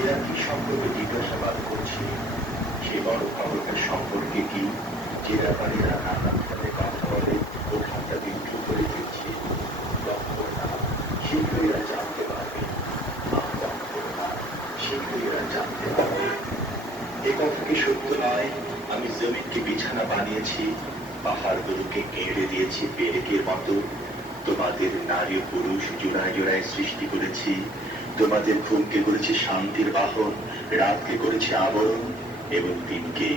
এরা কি সম্পর্কে জিজ্ঞাসাবাদ করছে? সে বড় খবরটার সম্পর্কে কি, যে ব্যাপারে এরা নানান ভাবে কথা বলে ও ঠান্ডা বিদ্রু করে দিচ্ছে? শীঘ্রই এরা জানতে পারবে। শীঘ্রই এরা জানতে পারবে। এ কথা কি সত্য নয়? আমি জমিনকে বিছানা বানিয়েছি, পাহাড়গুলোকে এড়ে দিয়েছি পেরেকের মতো। তোমাদের নারী ও পুরুষ জোড়ায় জোড়ায় সৃষ্টি করেছি। তোমাদের ঘুমকে করেছি শান্তির বাহন, রাতকে করেছি আবরণ এবং দিনকে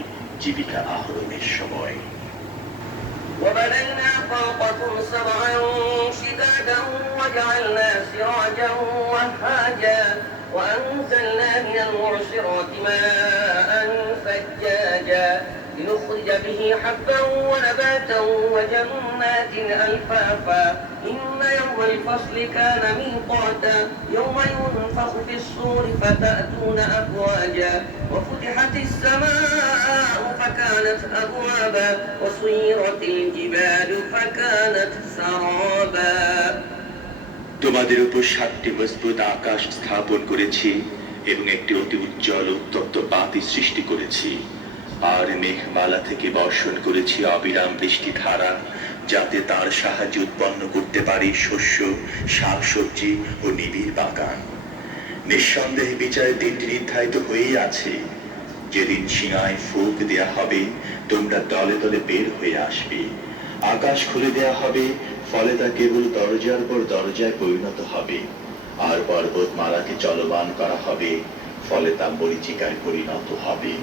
জীবিকা আহরণের সময়। وبنينا فوقكم سبعا شدادا وجعلنا سراجا وهاجا وأنزلنا من المعصرات ماء ثجاجا لنخرج به حبا ونباتا وجنات ألفافا إن يوم الفصل كان ميقاتا يوم ينفخ في الصور فتأتون أفواجا وفتحت السماء فكانت أبوابا وسيرت الجبال فكانت سرابا তোমাদের উপর 7টি মজবুত আকাশ স্থাপন করেছি এবং একটি অতি উজ্জ্বল উত্তপ্ত বাতি সৃষ্টি করেছি। আর মেঘমালা থেকে বর্ষণ করেছি অবিরাম বৃষ্টি ধারা, যাতে তার সাহায্যে উৎপন্ন করতে পারি শস্য, শাকসবজি ও নিবিড় বাগান। নিঃসন্দেহে বিচারের দিনটি নির্ধারিত হয়েই আছে, যেদিন সিংহায় ফুঁক দেয়া হবে, তোমরা দলে দলে বের হয়ে আসবে। আকাশ খুলে দেয়া হবে, ফলে তা কেবল দরজার পর দরজায় পরিণত হবে। আর পর্বতমালাকে চলমান করা হবে, ফলে তা মরীচিকায় পরিণত হবে।